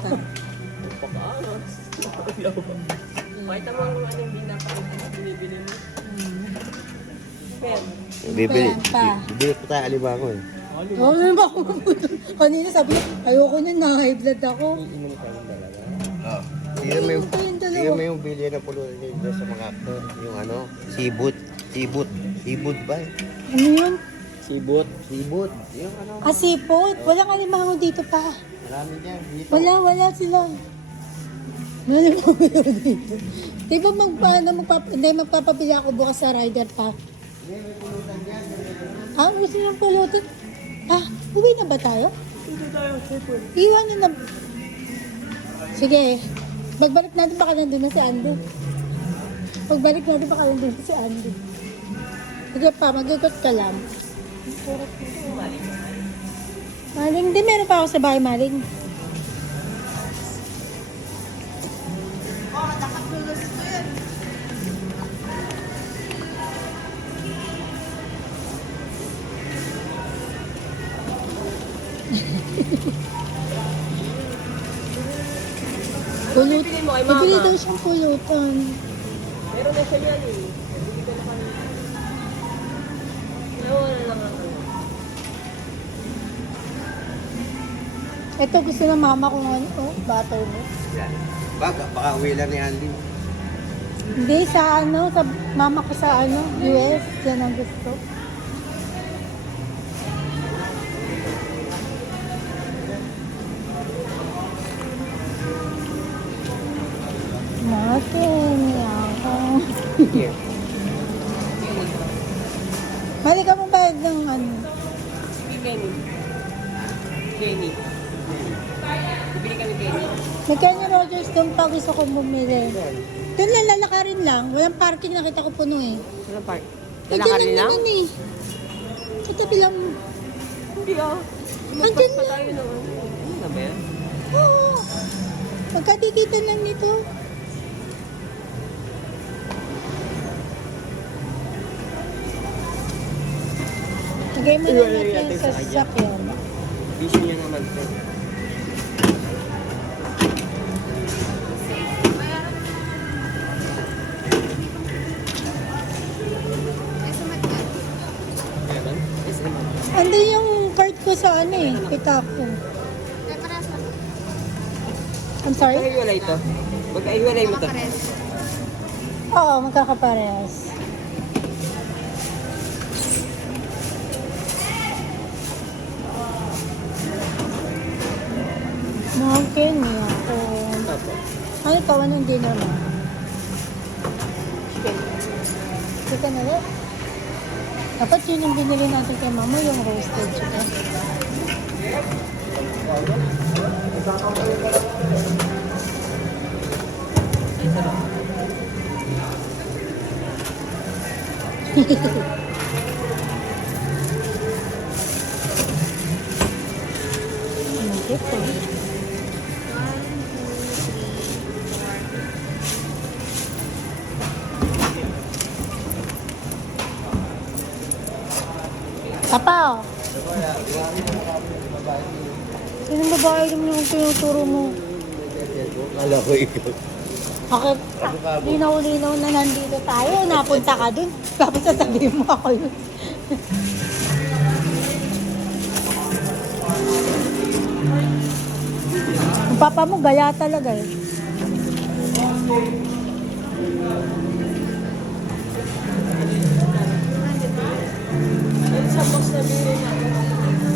ka. Pagkaalas. Makita mo kung anong binapakita na binibili mo. Pero, Bibili. Pa. Bibili pa tayo alimango eh. Oo naman ako. Kanina sabi niya, ayoko na, na-high blood ako. iinom tayo ng dalawa. Oo. Tingnan mo yung, Ayun, dalawa. tingnan mo yung bilya na pulutan niya dyan sa mga actor. Yung ano, sibut. Sibut. Sibut ba eh? Ano yun? Sibot. Sibut. Yung ano. Ah, sipot. Walang alimango dito pa. Marami dyan. Dito. Wala sila. Wala mo dito. Di ba magpapabili ako bukas sa rider pa? Ah, gusto niyong pulutin? Ah, uwi na ba tayo? Hindi tayo, siyempre. Iwan niyo na. Sige, magbalik natin baka nandun na si Andy. Magbalik natin baka nandun na si Andy. Sige pa, mag-ikot ka lang. Maling, hindi meron pa ako sa bahay, Maling. Pulut. Bibili mo kay mama. Bibili daw siyang pulutan. Meron na siya yan eh. Bibili ka na kami. Nawala lang ako. Ito gusto ng mama kong ano, oh, buttermilk. Yan. Baka uwi lang ni Andy. Hindi, sa ano, sa mama ko sa ano, US, yan ang gusto. Natin, ako. Here. Mali ka mong bayad ng ano. Si Kenny. Kenny. Bibili kami Kenny. Magkano Rogers doon pa gusto kong bumili. Doon lang, lalakarin lang. Walang parking, nakita ko puno eh. Ano park? Eh, Lalakarin ganun lang? naman eh. Sa tabi lang. Hindi ah. Andyan Magpas pa na. tayo ng ano. Ano na ba yan? Oo. Magkadikitan lang nito. Lagay mo na natin sa sasakyan. Vision niya naman ito. Ando yung cart ko sa ano eh, pitako. I'm sorry? Magkaiwalay ito. Magkaiwalay mo ito. Oo, magkakaparehas. Mountain niya ako. Opo. Ano ikaw, anong dinner mo? Chicken. Chicken ulit? Dapat yun yung binili natin kay mama, yung roasted chicken. Hindi po. Papa, sinong babae yung tinuturo mo? Kala ko ikaw. Bakit? Linaw-linaw na nandito tayo. Napunta ka dun. Tapos sasabihin mo ako yun. Ang papa mo, gaya talaga eh. Sa box na binili natin.